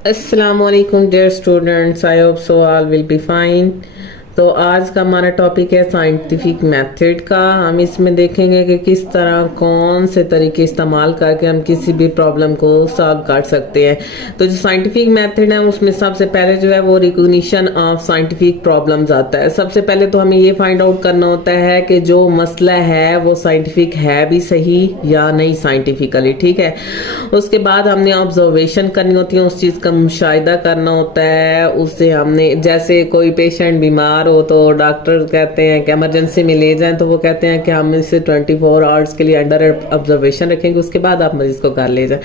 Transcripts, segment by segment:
Assalamualaikum dear students, I hope so all will be fine। तो आज का हमारा टॉपिक है साइंटिफिक मेथड का। हम इसमें देखेंगे कि किस तरह कौन से तरीके इस्तेमाल करके हम किसी भी प्रॉब्लम को सॉल्व कर सकते हैं। तो जो साइंटिफिक मेथड है उसमें सबसे पहले जो है वो रिकॉग्निशन ऑफ साइंटिफिक प्रॉब्लम्स आता है। सबसे पहले तो हमें ये फाइंड आउट करना होता है कि जो मसला है वो साइंटिफिक है भी सही या नहीं साइंटिफिकली, ठीक है। उसके बाद हमने ऑब्जर्वेशन करनी होती है, उस चीज़ का मुशाहिदा करना होता है। उससे हमने जैसे कोई पेशेंट बीमार हो तो डॉक्टर कहते हैं कि इमरजेंसी में ले जाएं, तो वो कहते हैं कि हम इसे 24 आवर्स के लिए अंडर ऑब्जर्वेशन रखेंगे, उसके बाद आप मरीज को घर ले जाएं।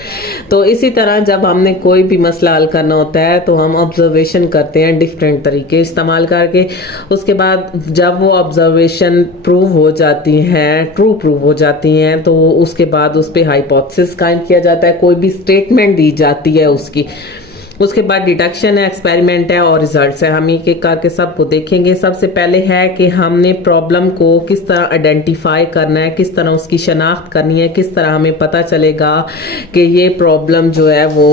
तो इसी तरह जब हमने कोई भी मसला हल करना होता है तो हम ऑब्जर्वेशन करते हैं डिफरेंट तरीके इस्तेमाल करके। उसके बाद जब वो ऑब्जर्वेशन प्रूव हो जाती हैं, ट्रू प्रूव हो जाती हैं, तो उसके बाद उस पर हाइपोथेसिस कायम किया जाता है, कोई भी स्टेटमेंट दी जाती है उसकी। उसके बाद डिडक्शन है, एक्सपेरिमेंट है और रिजल्ट्स है। हम एक एक करके सबको देखेंगे। सबसे पहले है कि हमने प्रॉब्लम को किस तरह आइडेंटिफाई करना है, किस तरह उसकी शनाख्त करनी है, किस तरह हमें पता चलेगा कि ये प्रॉब्लम जो है वो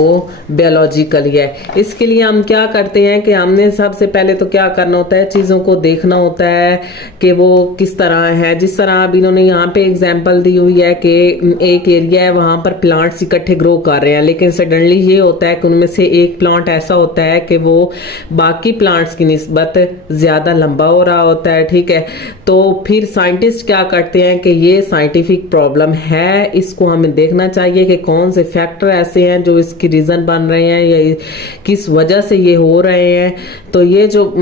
बायोलॉजिकली है। इसके लिए हम क्या करते हैं कि हमने सबसे पहले तो क्या करना होता है, चीज़ों को देखना होता है कि वो किस तरह है। जिस तरह अब इन्होंने यहाँ पे एग्जाम्पल दी हुई है कि एक एरिया है, वहाँ पर प्लांट्स इकट्ठे ग्रो कर रहे हैं, लेकिन सडनली ये होता है कि उनमें से एक प्लांट ऐसा होता है कि वो बाकी प्लांट्स की निस्बत ज्यादा लंबा हो रहा होता है, ठीक है। तो फिर साइंटिस्ट क्या करते हैं कि ये साइंटिफिक प्रॉब्लम है, इसको हमें देखना चाहिए कि कौन से फैक्टर ऐसे हैं जो इसकी रीजन बन रहे हैं या किस वजह से ये हो रहे हैं। तो ये जो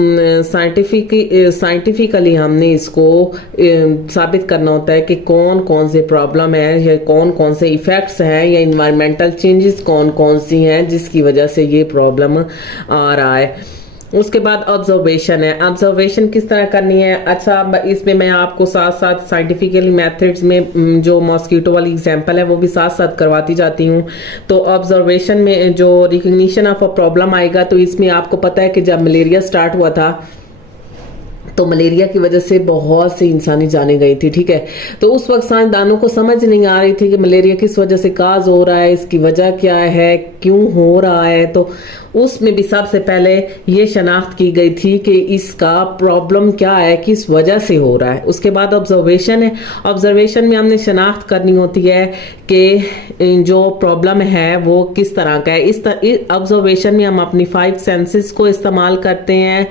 साइंटिफिकली हमने इसको साबित करना होता है कि कौन कौन से प्रॉब्लम है या कौन कौन से इफेक्ट्स हैं या इन्वायरमेंटल चेंजेस कौन कौन सी हैं जिसकी वजह से ये प्रॉब्लम आ रहा है। उसके बाद ऑब्जर्वेशन है। ऑब्जर्वेशन किस तरह करनी है, अच्छा इसमें मैं आपको साथ साथ साइंटिफिकली मेथड्स में जो मॉस्किटो वाली एग्जांपल है वो भी साथ साथ करवाती जाती हूँ। तो ऑब्जर्वेशन में जो रिकग्निशन ऑफ अ प्रॉब्लम आएगा, तो इसमें आपको पता है कि जब मलेरिया स्टार्ट हुआ था तो मलेरिया की वजह से बहुत सी इंसानी जाने गई थी, ठीक है। तो उस वक्त साइंसदानों को समझ नहीं आ रही थी कि मलेरिया किस वजह से काज हो रहा है, इसकी वजह क्या है, क्यों हो रहा है। तो उसमें भी सबसे पहले ये शनाख्त की गई थी कि इसका प्रॉब्लम क्या है, किस वजह से हो रहा है। उसके बाद ऑब्जर्वेशन है। ऑब्जर्वेशन में हमने शनाख्त करनी होती है कि जो प्रॉब्लम है वो किस तरह का है। इस ऑब्जर्वेशन में हम अपनी 5 सेंसेस को इस्तेमाल करते हैं,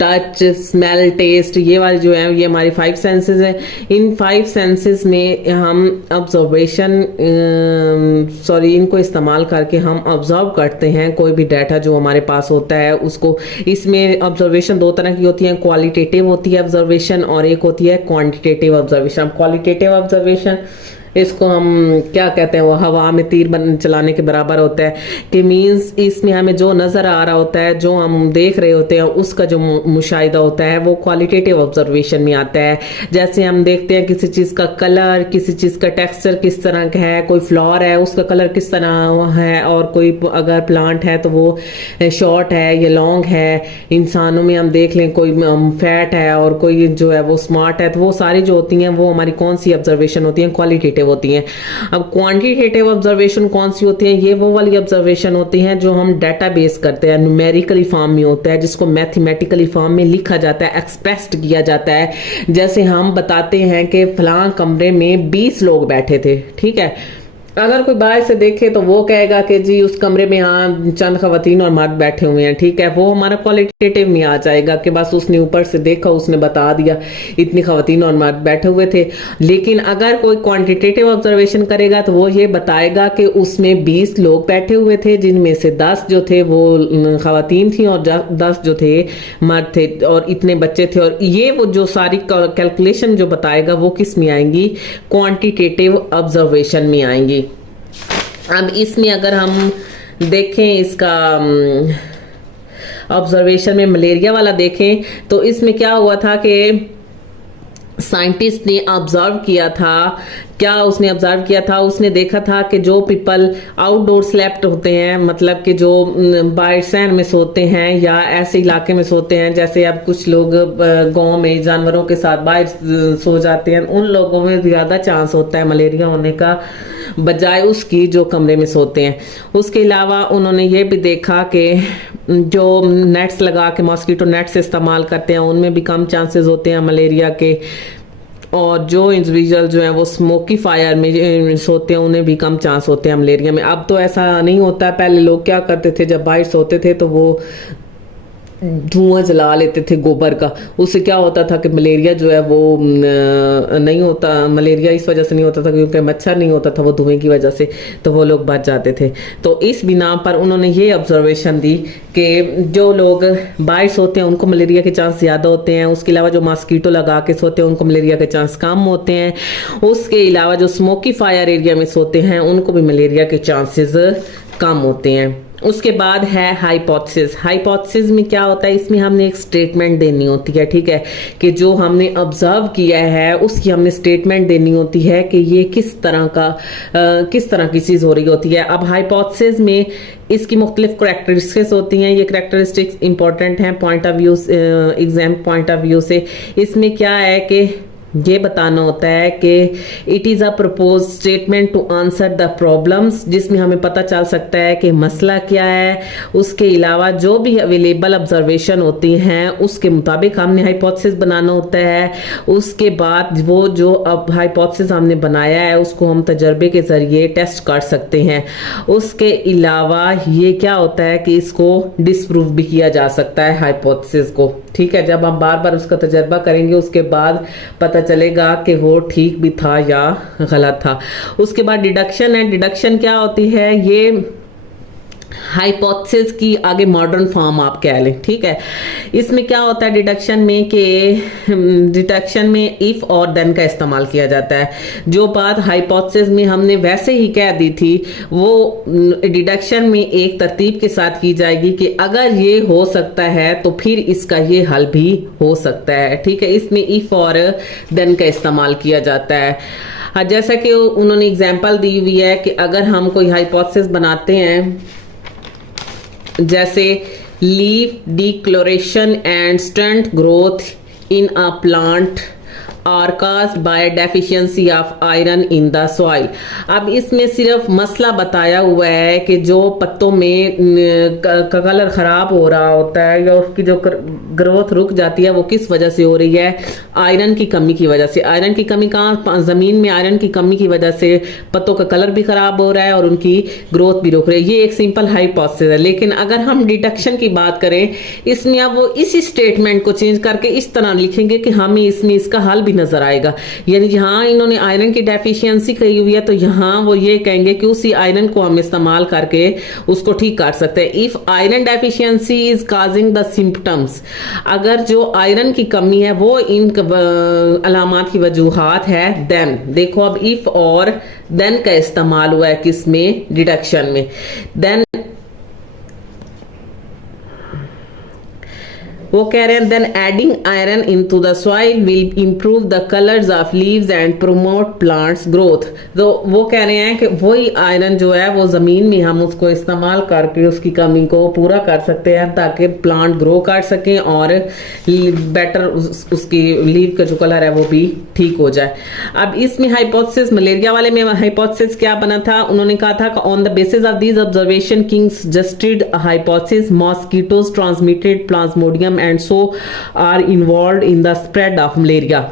टच, स्मेल, टेस्ट, ये वाली जो है ये हमारी 5 सेंसेस है। इन 5 सेंसेस में हम इनको इस्तेमाल करके हम ऑब्जर्व करते हैं कोई भी डाटा जो हमारे पास होता है उसको। इसमें ऑब्जर्वेशन 2 तरह की होती है, क्वालिटेटिव होती है ऑब्जर्वेशन और एक होती है क्वांटिटेटिव ऑब्जर्वेशन। क्वालिटेटिव ऑब्जर्वेशन इसको हम क्या कहते हैं, वो हवा में तीर चलाने के बराबर होता है कि मीन्स इसमें हमें जो नज़र आ रहा होता है, जो हम देख रहे होते हैं, उसका जो मुशाहिदा होता है वो क्वालिटेटिव ऑब्जर्वेशन में आता है। जैसे हम देखते हैं किसी चीज़ का कलर, किसी चीज़ का टेक्सचर किस तरह का है, कोई फ्लावर है उसका कलर किस तरह है, और कोई अगर प्लांट है तो वो शॉर्ट है या लॉन्ग है। इंसानों में हम देख लें कोई फैट है और कोई जो है वो स्मार्ट है, तो वो सारी जो होती हैं वो हमारी कौन सी ऑब्जर्वेशन होती हैं, क्वालिटेटिव होती हैं। अब क्वांटिटेटिव ऑब्जर्वेशन कौन सी होती है, ये वो वाली ऑब्जर्वेशन होती हैं जो हम डेटाबेस करते हैं, न्यूमेरिकली फॉर्म में होता है, जिसको मैथमेटिकली फॉर्म में लिखा जाता है, एक्सप्रेस्ड किया जाता है। जैसे हम बताते हैं कि फलां कमरे में 20 लोग बैठे थे, ठीक है। अगर कोई बाहर से देखे तो वो कहेगा कि जी उस कमरे में हाँ चंद खवातीन और मर्द बैठे हुए हैं, ठीक है। वो हमारा क्वालिटेटिव में आ जाएगा कि बस उसने ऊपर से देखा, उसने बता दिया इतनी खवातीन और मर्द बैठे हुए थे। लेकिन अगर कोई क्वांटिटेटिव ऑब्जर्वेशन करेगा तो वो ये बताएगा कि उसमें 20 लोग बैठे हुए थे, जिनमें से 10 जो थे वो खवातीन थी और 10 जो थे मर्द थे, और इतने बच्चे थे। और ये वो जो सारी कैलकुलेशन जो बताएगा वो किस में आएंगी, क्वांटिटेटिव ऑब्जर्वेशन में आएंगी। अब इसमें अगर हम देखें इसका ऑब्जर्वेशन में मलेरिया वाला देखें तो इसमें क्या हुआ था कि साइंटिस्ट ने ऑब्जर्व किया था, क्या उसने ऑब्जर्व किया था, उसने देखा था कि जो पीपल आउटडोर स्लेप्ट होते हैं, मतलब कि जो बाहर सैन में सोते हैं या ऐसे इलाके में सोते हैं, जैसे अब कुछ लोग गांव में जानवरों के साथ बाहर सो जाते हैं, उन लोगों में ज़्यादा चांस होता है मलेरिया होने का। बजाय उसकी जो कमरे में सोते हैं। उसके अलावा उन्होंने ये भी देखा कि जो नेट्स लगा के मॉस्किटो नेट्स इस्तेमाल करते हैं उनमें भी कम चांसेस होते हैं मलेरिया के, और जो इंडिविजुअल जो है वो स्मोकी फायर में सोते हैं उन्हें भी कम चांस होते हैं मलेरिया में। अब तो ऐसा नहीं होता, पहले लोग क्या करते थे जब बाहर सोते थे तो वो धुआं जला लेते थे गोबर का, उससे क्या होता था कि मलेरिया जो है वो नहीं होता, मलेरिया इस वजह से नहीं होता था क्योंकि मच्छर नहीं होता था वो धुएं की वजह से, तो वो लोग बच जाते थे। तो इस बिना पर उन्होंने ये ऑब्जर्वेशन दी कि जो लोग बाहर सोते हैं उनको मलेरिया के चांस ज़्यादा होते हैं, उसके अलावा जो मॉस्किटो लगा के सोते हैं उनको मलेरिया के चांस कम होते हैं, उसके अलावा जो स्मोकी फायर एरिया में सोते हैं उनको भी मलेरिया के चांसेस कम होते हैं। उसके बाद है हाइपोथेसिस। हाइपोथेसिस में क्या होता है, इसमें हमने एक स्टेटमेंट देनी होती है, ठीक है, कि जो हमने ऑब्जर्व किया है उसकी हमने स्टेटमेंट देनी होती है कि ये किस तरह की चीज़ हो रही होती है। अब हाइपोथेसिस में इसकी मुख्तलिफ करैक्टरिस्टिक्स होती हैं, ये करैक्टरिस्टिक्स इंपॉर्टेंट हैं point of view, exam point of view से। इसमें क्या है कि ये बताना होता है कि it is a propose statement to answer the problems, जिसमें हमें पता चल सकता है कि मसला क्या है। उसके अलावा जो भी अवेलेबल ऑब्जर्वेशन होती हैं उसके मुताबिक हमने हाइपोथेसिस बनाना होता है। उसके बाद वो जो अब हाइपोथेसिस हमने बनाया है उसको हम तजर्बे के ज़रिए टेस्ट कर सकते हैं। उसके अलावा ये क्या होता है कि इसको डिसप्रूव भी किया जा सकता है हाइपोथेसिस को, ठीक है। जब हम बार बार उसका तजर्बा करेंगे उसके बाद पता चलेगा कि वो ठीक भी था या गलत था। उसके बाद डिडक्शन है। डिडक्शन क्या होती है, ये हाइपोथेसिस की आगे मॉडर्न फॉर्म आप कह लें, ठीक है। इसमें क्या होता है डिडक्शन में कि डिडक्शन में इफ और देन का इस्तेमाल किया जाता है। जो बात हाइपोथेसिस में हमने वैसे ही कह दी थी वो डिडक्शन में एक तरतीब के साथ की जाएगी कि अगर ये हो सकता है तो फिर इसका ये हल भी हो सकता है, ठीक है। इसमें इफ और देन का इस्तेमाल किया जाता है। हाँ, जैसा कि उन्होंने एग्जाम्पल दी हुई है कि अगर हम कोई हाइपोथेसिस बनाते हैं जैसे leaf discoloration and stunt growth in a plant are caused by deficiency of iron in the soil. अब इसमें सिर्फ मसला बताया हुआ है कि जो पत्तों में का कलर खराब हो रहा होता है या उसकी जो ग्रोथ रुक जाती है वो किस वजह से हो रही है, आयरन की कमी की वजह से। आयरन की कमी कहाँ, ज़मीन में आयरन की कमी की वजह से पत्तों का कलर भी खराब हो रहा है और उनकी ग्रोथ भी रुक रही है। ये एक सिंपल हाइपोथेसिस है। लेकिन अगर हम डिडक्शन की बात करें इसमें अब वो इसी स्टेटमेंट को चेंज करके इस तरह लिखेंगे कि हमें इसमें इसका हल भी नजर आएगा। यानी जहां इन्होंने आयरन की डेफिशिएंसी कही हुई है तो यहां वो ये कहेंगे कि उसी आयरन को हम इस्तेमाल करके उसको ठीक कर सकते हैं। If iron deficiency is causing the symptoms, अगर जो आयरन की कमी है वो इन अलामात की वजूहात है, देन देखो अब इफ और देन का इस्तेमाल हुआ है किसमें, डिडक्शन में। देन वो कह रहे हैं then adding iron into the soil will improve the colours of leaves and promote plants growth. तो वो कह रहे हैं कि वही आयरन जो है वो ज़मीन में हम उसको इस्तेमाल करके उसकी कमी को पूरा कर सकते हैं ताकि प्लांट ग्रो कर सकें और बेटर उसकी लीव का जो कलर है वो भी ठीक हो जाए। अब इसमें हाइपोथेसिस मलेरिया वाले में हाइपोथेसिस क्या बना था, उन्होंने कहा था on the basis of this observation Kings suggested hypothesis mosquitoes transmitted plasmodium and so are involved in the spread of malaria।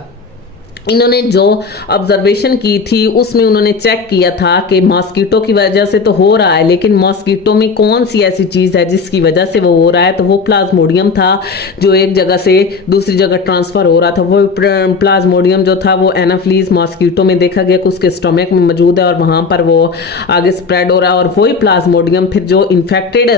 इन्होंने जो ऑब्जर्वेशन की थी उसमें उन्होंने चेक किया था कि मॉस्किटो की वजह से तो हो रहा है, लेकिन मॉस्किटो में कौन सी ऐसी चीज़ है जिसकी वजह से वो हो रहा है, तो वो प्लाज्मोडियम था जो एक जगह से दूसरी जगह ट्रांसफ़र हो रहा था। वो प्लाज्मोडियम जो था वो एनाफ्लीज मॉस्किटो में देखा गया कि उसके स्टोमक में मौजूद है और वहाँ पर वो आगे स्प्रेड हो रहा है, और वही प्लाज्मोडियम फिर जो इन्फेक्टेड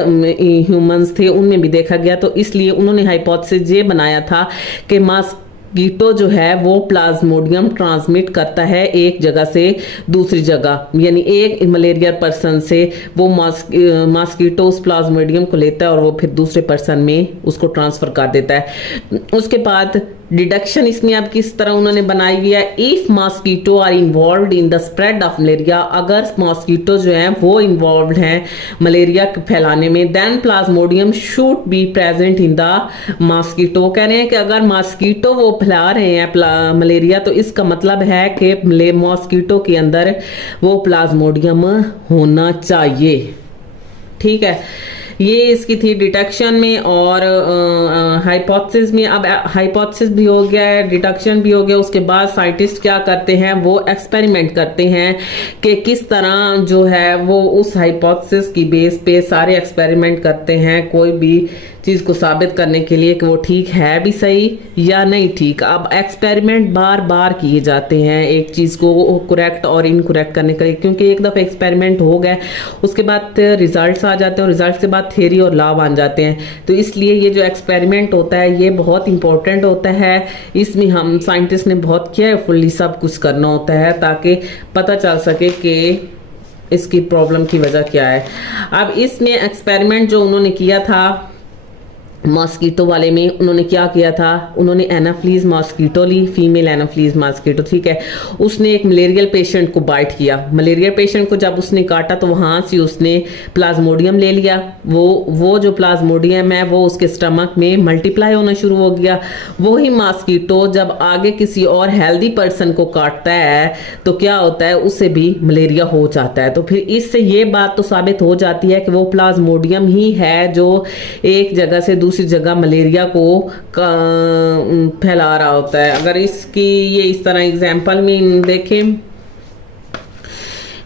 ह्यूमन्स थे उनमें भी देखा गया। तो इसलिए उन्होंने हाइपोथेसिस ये बनाया था कि मॉस्किटो जो है वो प्लाज्मोडियम ट्रांसमिट करता है एक जगह से दूसरी जगह, यानी एक मलेरिया पर्सन से वो मॉस्किटो उस प्लाज्मोडियम को लेता है और वो फिर दूसरे पर्सन में उसको ट्रांसफ़र कर देता है। उसके बाद डिडक्शन इसमें अब किस तरह उन्होंने बनाई हुई है, if mosquito are involve in the spread of malaria, अगर मॉस्किटो जो है वो इन्वॉल्व हैं मलेरिया फैलाने में, then plasmodium should be present in the mosquito. कह रहे हैं कि अगर मॉस्किटो वो फैला रहे हैं मलेरिया तो इसका मतलब है कि मॉस्किटो के अंदर वो प्लाज्मोडियम होना चाहिए। ठीक है, ये इसकी थी डिटेक्शन में और हाइपोथेसिस में। अब हाइपोथेसिस भी हो गया है, डिटेक्शन भी हो गया, उसके बाद साइंटिस्ट क्या करते हैं, वो एक्सपेरिमेंट करते हैं कि किस तरह जो है वो उस हाइपोथेसिस की बेस पे सारे एक्सपेरिमेंट करते हैं कोई भी चीज को साबित करने के लिए कि वो ठीक है भी सही या नहीं ठीक। अब एक्सपेरिमेंट बार बार किए जाते हैं एक चीज को करेक्ट और इनकरेक्ट करने के लिए, क्योंकि एक दफा एक्सपेरिमेंट हो गए उसके बाद रिजल्ट्स आ जाते हैं और रिजल्ट्स के बाद थ्योरी और लॉ बन जाते हैं। तो इसलिए ये जो एक्सपेरिमेंट होता है ये बहुत इंपॉर्टेंट होता है, इसमें हम साइंटिस्ट ने बहुत केयरफुली सब कुछ करना होता है ताकि पता चल सके कि इसकी प्रॉब्लम की वजह क्या है। अब इसमें एक्सपेरिमेंट जो उन्होंने किया था मॉस्किटो वाले में, उन्होंने क्या किया था, उन्होंने एनाफ्लीज मॉस्किटो ली, फीमेल एनाफ्लीज मॉस्किटो, ठीक है। उसने एक मलेरियल पेशेंट को बाइट किया, मलेरिया पेशेंट को जब उसने काटा तो वहां से उसने प्लाज्मोडियम ले लिया। वो जो प्लाज्मोडियम है वो उसके स्टमक में मल्टीप्लाई होना शुरू हो गया। वही मॉस्किटो जब आगे किसी और हेल्दी पर्सन को काटता है तो क्या होता है, उससे भी मलेरिया हो जाता है। तो फिर इससे ये बात तो साबित हो जाती है कि वो प्लाज्मोडियम ही है जो एक जगह से दूसरी जगह मलेरिया को फैला रहा होता है। अगर इसकी ये इस तरह एग्जाम्पल में देखें,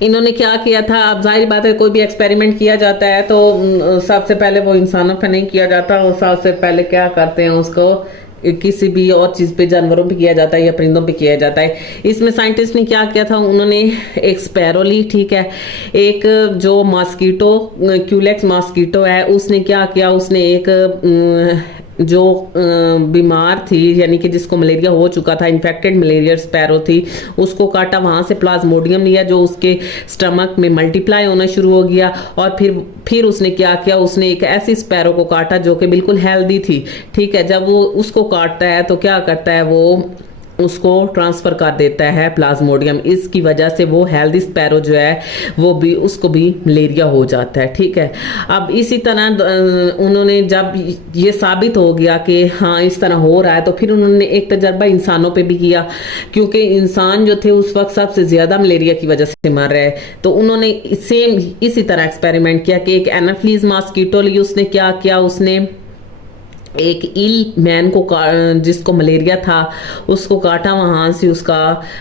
इन्होंने क्या किया था, अब जाहिर बात है कोई भी एक्सपेरिमेंट किया जाता है तो सबसे पहले वो इंसानों पे नहीं किया जाता, वो सबसे पहले क्या करते हैं उसको किसी भी और चीज पे, जानवरों पे किया जाता है या परिंदों पे किया जाता है। इसमें साइंटिस्ट ने क्या किया था, उन्होंने एक स्पैरो ली, ठीक है। एक जो मॉस्किटो क्यूलेक्स मॉस्किटो है उसने क्या किया, उसने एक जो बीमार थी यानी कि जिसको मलेरिया हो चुका था, इन्फेक्टेड मलेरिया स्पैरो थी, उसको काटा, वहां से प्लाज्मोडियम लिया जो उसके स्टमक में मल्टीप्लाई होना शुरू हो गया। और फिर उसने क्या किया, उसने एक ऐसी स्पैरो को काटा जो कि बिल्कुल हेल्दी थी, ठीक है। जब वो उसको काटता है तो क्या करता है, वो उसको ट्रांसफर कर देता है प्लाज्मोडियम। इसकी वजह से वो हेल्दी स्पैरो जो है वो भी, उसको भी मलेरिया हो जाता है, ठीक है। अब इसी तरह उन्होंने जब ये साबित हो गया कि हाँ इस तरह हो रहा है तो फिर उन्होंने एक तजर्बा इंसानों पे भी किया, क्योंकि इंसान जो थे उस वक्त सबसे ज्यादा मलेरिया की वजह से मर रहे। तो उन्होंने सेम इसी तरह एक्सपेरिमेंट किया कि एक एनाफ्लीज मॉस्किटो ली, उसने क्या किया, उसने एक इल मैन को जिसको मलेरिया था उसको काटा, वहां से उसका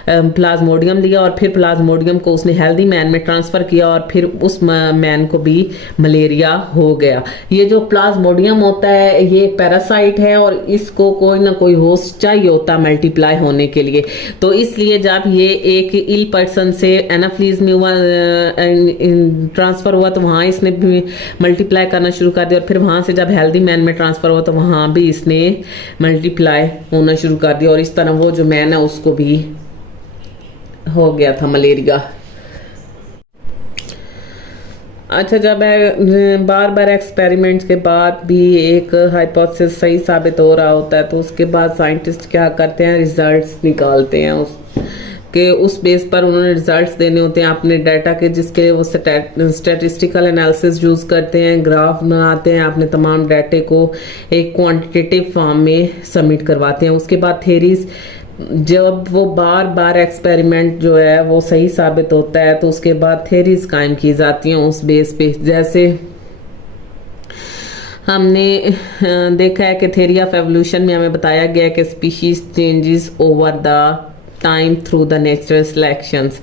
प्लाज्मोडियम लिया और फिर प्लाज्मोडियम को उसने हेल्दी मैन में ट्रांसफर किया और फिर उस मैन को भी मलेरिया हो गया। ये जो प्लाज्मोडियम होता है ये पैरासाइट है और इसको कोई ना कोई होस्ट चाहिए होता है मल्टीप्लाई होने के लिए। तो इसलिए जब ये एक इल पर्सन से एनाफ्लीज में हुआ ट्रांसफर हुआ तो वहां इसने भी मल्टीप्लाई करना शुरू कर दिया और फिर वहां से जब हेल्दी मैन में ट्रांसफर हुआ तो वहां भी इसने मल्टीप्लाई होना शुरू कर दिया और इस तरह वो जो मैन है उसको भी हो गया था मलेरिया। अच्छा, जब बार बार एक्सपेरिमेंट्स के बाद भी एक हाइपोथेसिस सही साबित हो रहा होता है तो उसके बाद साइंटिस्ट क्या करते हैं, रिजल्ट्स निकालते हैं कि उस बेस पर उन्होंने रिजल्ट्स देने होते हैं अपने डाटा के, जिसके लिए वो स्टैटिस्टिकल एनालिसिस यूज करते हैं, ग्राफ बनाते हैं, अपने तमाम डाटे को एक क्वांटिटेटिव फॉर्म में सबमिट करवाते हैं। उसके बाद थेरीज, जब वो बार बार एक्सपेरिमेंट जो है वो सही साबित होता है तो उसके बाद थेरीज कायम की जाती हैं उस बेस पे। जैसे हमने देखा है कि थ्योरी ऑफ एवोल्यूशन में हमें बताया गया कि species changes over the time through the natural selections.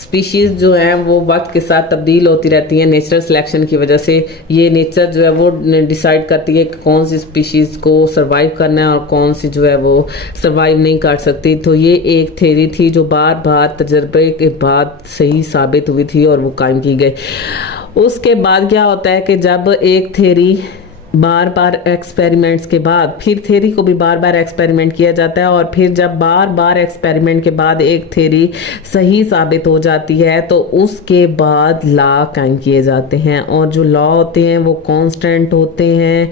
Species जो है वो वक्त के साथ तब्दील होती रहती हैं नेचुरल सिलेक्शन की वजह से। ये नेचर जो है वो डिसाइड करती है कि कौन सी स्पीशीज को सरवाइव करना है और कौन सी जो है वो सरवाइव नहीं कर सकती। तो ये एक थ्योरी थी जो बार बार तजर्बे के बाद सही साबित हुई थी और वो कायम की गई। उसके बाद क्या होता है कि जब एक थ्योरी बार बार एक्सपेरिमेंट्स के बाद, फिर थ्योरी को भी बार बार एक्सपेरिमेंट किया जाता है और फिर जब बार बार एक्सपेरिमेंट के बाद एक थ्योरी सही साबित हो जाती है तो उसके बाद लॉ कायम किए जाते हैं। और जो लॉ होते हैं वो कांस्टेंट होते हैं,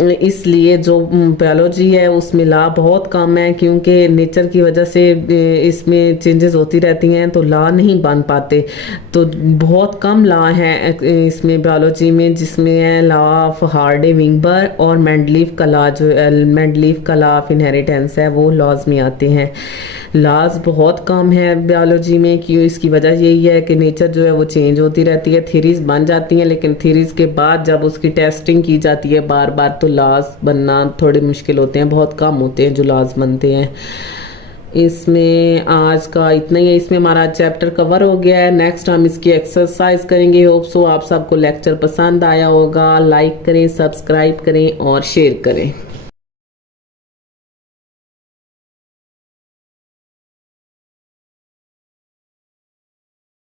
इसलिए जो बायोलॉजी है उसमें लॉ बहुत कम है, क्योंकि नेचर की वजह से इसमें चेंजेस होती रहती हैं तो लॉ नहीं बन पाते। तो बहुत कम लॉ हैं इसमें बायोलॉजी में, जिसमें है लॉ ऑफ हार्डे विंगबर और मेंडलीव का लॉ, जो मेंडलीव का लॉ ऑफ इनहेरिटेंस है वो लॉज में आते हैं। लॉज बहुत कम है बायोलॉजी में, क्यों? इसकी वजह यही है कि नेचर जो है वो चेंज होती रहती है, थ्योरीज बन जाती हैं, लेकिन थ्योरीज के बाद जब उसकी टेस्टिंग की जाती है बार बार तो लॉज बनना थोड़े मुश्किल होते हैं, बहुत कम होते हैं जो लॉज बनते हैं। इसमें आज का इतना ही है, इसमें हमारा चैप्टर कवर हो गया है। नेक्स्ट हम इसकी एक्सरसाइज करेंगे। होप सो आप सबको लेक्चर पसंद आया होगा। लाइक करें, सब्सक्राइब करें और शेयर करें।